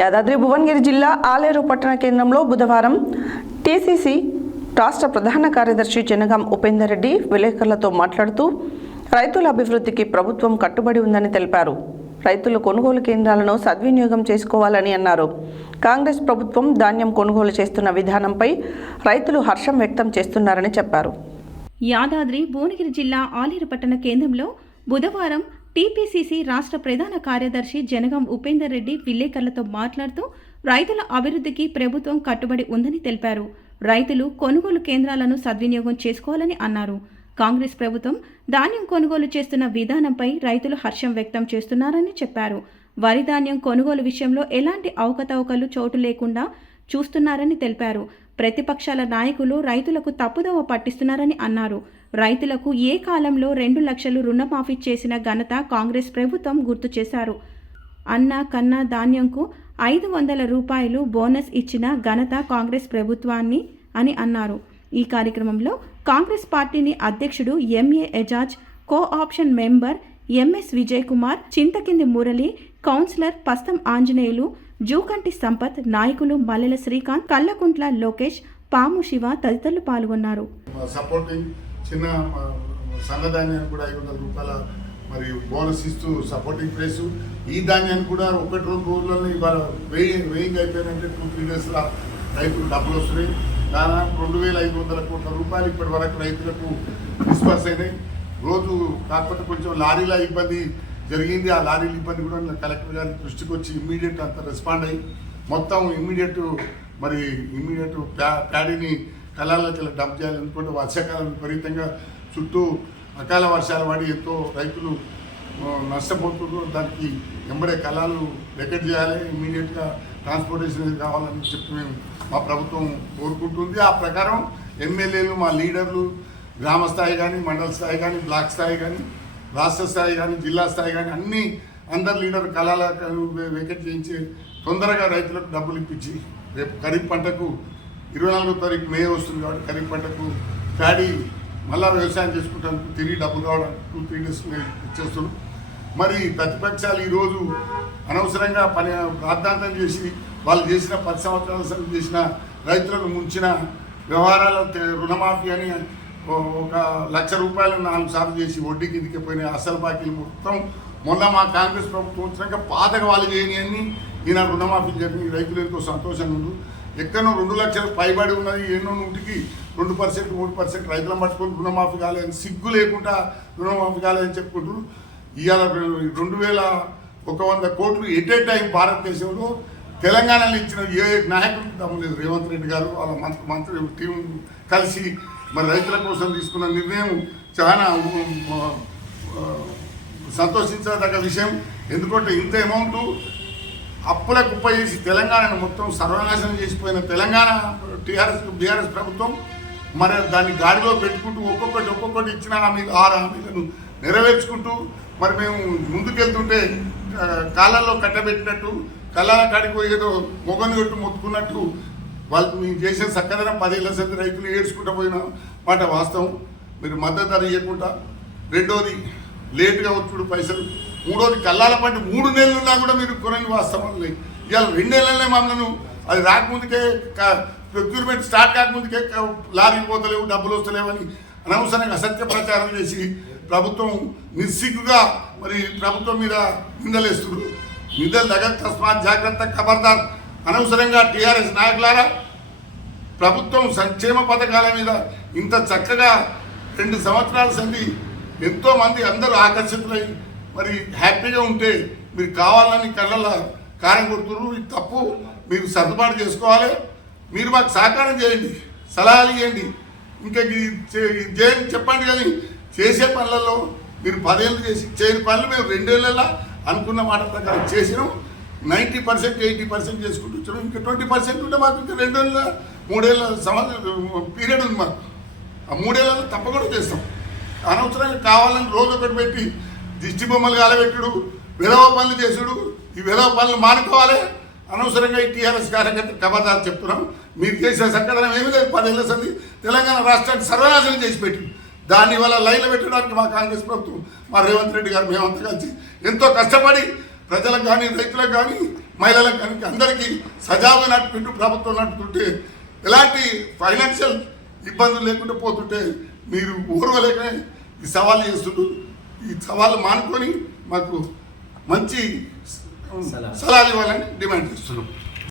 యాదాద్రి భువనగిరి జిల్లా ఆలేరు పట్టణ కేంద్రంలో బుధవారం టీసీసీ రాష్ట్ర ప్రధాన కార్యదర్శి జనగాం ఉపేందర్ రెడ్డి విలేకరులతో మాట్లాడుతూ రైతుల అభివృద్ధికి ప్రభుత్వం కట్టుబడి ఉందని తెలిపారు. రైతులు కొనుగోలు కేంద్రాలను సద్వినియోగం చేసుకోవాలని అన్నారు. కాంగ్రెస్ ప్రభుత్వం ధాన్యం కొనుగోలు చేస్తున్న విధానంపై రైతులు హర్షం వ్యక్తం చేస్తున్నారని చెప్పారు. యాదాద్రి భువనగిరి జిల్లా ఆలేరు పట్టణ కేంద్రంలో బుధవారం టీపీసీసీ రాష్ట్ర ప్రధాన కార్యదర్శి జనగాం ఉపేందర్ రెడ్డి విలేకరులతో మాట్లాడుతూ రైతుల అభివృద్ధికి ప్రభుత్వం కట్టుబడి ఉందని తెలిపారు. రైతులు కొనుగోలు కేంద్రాలను సద్వినియోగం చేసుకోవాలని అన్నారు. కాంగ్రెస్ ప్రభుత్వం ధాన్యం కొనుగోలు చేస్తున్న విధానంపై రైతులు హర్షం వ్యక్తం చేస్తున్నారని చెప్పారు. వరి ధాన్యం కొనుగోలు విషయంలో ఎలాంటి అవకతవకలు చోటు లేకుండా చూస్తున్నారని తెలిపారు. ప్రతిపక్షాల నాయకులు రైతులకు తప్పుదోవ పట్టిస్తున్నారని అన్నారు. రైతులకు ఏ కాలంలో 2 లక్షలు రుణమాఫీ చేసిన ఘనత కాంగ్రెస్ ప్రభుత్వం గుర్తు చేశారు. అన్న కన్నా ధాన్యంకు 500 రూపాయలు బోనస్ ఇచ్చిన ఘనత కాంగ్రెస్ ప్రభుత్వాన్ని అని అన్నారు. ఈ కార్యక్రమంలో కాంగ్రెస్ పార్టీని అధ్యక్షుడు MA Ejaz, co option member MS Vijay Kumar, Chinthakindi Murali, councillor Pastham Anjaneyulu, Jookanti Sampath, నాయకులు మల్లెల శ్రీకాంత్, కల్లకుంట్ల లోకేష్, పాము శివ తదితరులు పాల్గొన్నారు. చిన్న సన్నధాన్యాన్ని కూడా 500 రూపాయల మరి బోనస్ ఇస్తూ సపోర్టింగ్ ప్రైస్. ఈ ధాన్యాన్ని కూడా 1-2 రోజులలో ఇవాళ వేయింగ్ అయిపోయినంటే 2-3 డేస్లో రైతులకు డబ్బులు వస్తున్నాయి. దాదాపు 2500 కోట్ల రూపాయలు ఇప్పటి వరకు రైతులకు డిస్పర్స్ అయినాయి. రోజు కాకపోతే కొంచెం లారీల ఇబ్బంది జరిగింది. ఆ లారీల ఇబ్బంది కూడా కలెక్టర్ గారి దృష్టికి వచ్చి ఇమ్మీడియట్ అంతా రెస్పాండ్ అయ్యి మొత్తం ఇమ్మీడియట్ ప్యాడీని కళాలకి డంప్ చేయాలనుకుంటే వర్షాకాలం విపరీతంగా చుట్టూ అకాల వర్షాలు పడి ఎంతో రైతులు నష్టపోతున్నారు. దానికి ఎంబడే కళాలు వెకెట్ చేయాలి, ఇమ్మీడియట్గా ట్రాన్స్పోర్టేషన్ కావాలని చెప్పి మేము మా ప్రభుత్వం కోరుకుంటుంది. ఆ ప్రకారం ఎమ్మెల్యేలు, మా లీడర్లు గ్రామ స్థాయి కానీ, మండల స్థాయి కానీ, బ్లాక్ స్థాయి కానీ, రాష్ట్ర స్థాయి కానీ, జిల్లా స్థాయి కానీ అందరు లీడర్ కళాల వెకెట్ చేయించి తొందరగా రైతులకు డబ్బులు ఇప్పించి రేపు ఖరీఫ్ పంటకు 24వ తారీఖు మే వస్తుంది కాబట్టి ఖరీఫ్ పంటకు ప్యాడీ మళ్ళా వ్యవసాయం చేసుకుంటానికి తిరిగి డబ్బులు కావడానికి 2-3 డేస్ ఇచ్చేస్తున్నాం. మరి ప్రతిపక్షాలు ఈరోజు అనవసరంగా రాద్ధాంతం చేసి వాళ్ళు చేసిన 10 సంవత్సరాల చేసిన రైతులకు ముంచిన వ్యవహారాలు రుణమాఫీ అని 1 లక్ష రూపాయలు 4 సార్లు చేసి వడ్డీ కిందికి పోయినాయి. అసలు బాకీలు మొత్తం మొన్న మా కాంగ్రెస్ ప్రభుత్వం వచ్చినాక పాతక వాళ్ళు చేయని అన్ని ఈయన రుణమాఫీ జరిగి రైతులు ఎంతో సంతోషంగా ఉంది. ఎక్కడో 2 లక్షలు పైబడి ఉన్నది, ఎన్నో 100%, 3% రైతులను పట్టుకొని రుణమాఫీ కాలేదని సిగ్గు లేకుండా రుణమాఫీ కాలేదని చెప్పుకుంటారు. ఇవాళ 2100 కోట్లు ఎట్ ఏ టైం భారతదేశంలో తెలంగాణలో ఇచ్చిన ఏ నాయకుడికి దమ్మలేదు. రేవంత్ రెడ్డి గారు వాళ్ళ మంత్రి టీం కలిసి మరి రైతుల కోసం తీసుకున్న నిర్ణయం చాలా సంతోషించదగ్గ విషయం. ఎందుకంటే ఇంత అమౌంట్ అప్పుల కుప్ప చేసి తెలంగాణను మొత్తం సర్వనాశనం చేసిపోయిన తెలంగాణ బీఆర్ఎస్ ప్రభుత్వం మరి దాన్ని గాడిలో పెట్టుకుంటూ ఒక్కొక్కటి ఇచ్చిన 6 హామీలను నెరవేర్చుకుంటూ మరి మేము ముందుకెళ్తుంటే కాళ్ళల్లో కట్టబెట్టినట్టు కళ్ళ కాడికి ఏదో మొగని కొట్టు మొత్తుకున్నట్టు వాళ్ళు మేము చేసే చక్కదనం 10 ఏళ్ల సంది రైతులు ఏడ్చుకుంటూ పోయిన మాట వాస్తవం. మీరు మద్దతు ధర ఇవ్వకుండా, రెండోది లేటుగా వచ్చుడు పైసలు, మూడోది కళ్ళాల పండి 3 నెలలున్నా కూడా మీరు కొనని వాస్తవం లేదు. ఇవాళ 2 నెలలనే మమ్మల్ని అది రాకముందుకే ప్రొక్యూర్మెంట్ స్టార్ట్ కాకముందుకే లారీలు పోతలేవు, డబ్బులు వస్తలేవని అనవసరంగా అసత్య ప్రచారం చేసి ప్రభుత్వం నిస్సిగ్గుగా మరి ప్రభుత్వం మీద నిందలేస్తున్నారు. నిందలు దగ్గర తస్మాత్ జాగ్రత్త ఖబర్దార్. అనవసరంగా టీఆర్ఎస్ నాయకులారా ప్రభుత్వం సంక్షేమ పథకాల మీద ఇంత చక్కగా 2 సంవత్సరాల సంది ఎంతోమంది అందరూ ఆకర్షితులై మరి హ్యాపీగా ఉంటే మీరు కావాలని కళ్ళల్లో కారం కొడుతున్నారు. ఇది తప్పు, మీరు సర్దుబాటు చేసుకోవాలి. మీరు మాకు సహకారం చేయండి, సలహాలు ఇవ్వండి, ఇంకా చేయండి చెప్పండి. కానీ చేసే పనులలో మీరు 10 ఏళ్ళు చేసి చేయని పనులు మేము 2 ఏళ్ళ అనుకున్న మాట ప్రకారం చేసినాం. 90%, 80% చేసుకుంటూ వచ్చాం. ఇంకా 20% ఉంటే మాకు ఇంకా 2 ఏళ్ళ 3 ఏళ్ళ పీరియడ్ ఉంది మాకు. ఆ 3 ఏళ్ళలో తప్పకుండా చేస్తాం. అనవసరంగా కావాలని రోజు ఒకటి పెట్టి దిష్టి బొమ్మలు కాలబెట్టుడు, విధవ పనులు చేసుడు, ఈ విధవ పనులు మానుకోవాలి. అనవసరంగా ఈ టీఆర్ఎస్ కార్యకర్త ఖబర్దారు చెప్తున్నాం. మీరు చేసే సంకటన ఏమీ లేదు. 10 ఏళ్ల సంది తెలంగాణ రాష్ట్రాన్ని సర్వనాశనం చేసి పెట్టింది. దానివల్ల లైన్లో పెట్టడానికి మా కాంగ్రెస్ ప్రభుత్వం, మా రేవంత్ రెడ్డి గారు మేమంతా కలిసి ఎంతో కష్టపడి ప్రజలకు కానీ రైతులకు కానీ మహిళలకు కానీ అందరికీ సజావుగా నడుపుకుంటూ ప్రభుత్వం నడుపుతుంటే ఎలాంటి ఫైనాన్షియల్ ఇబ్బందులు లేకుండా పోతుంటే మీరు ఓర్వలేక ఈ సవాళ్ళు చేస్తుంటూ ఈ సవాళ్ళు మానుకొని మాకు మంచి సలహాలు ఇవ్వాలని డిమాండ్ చేస్తున్నాం.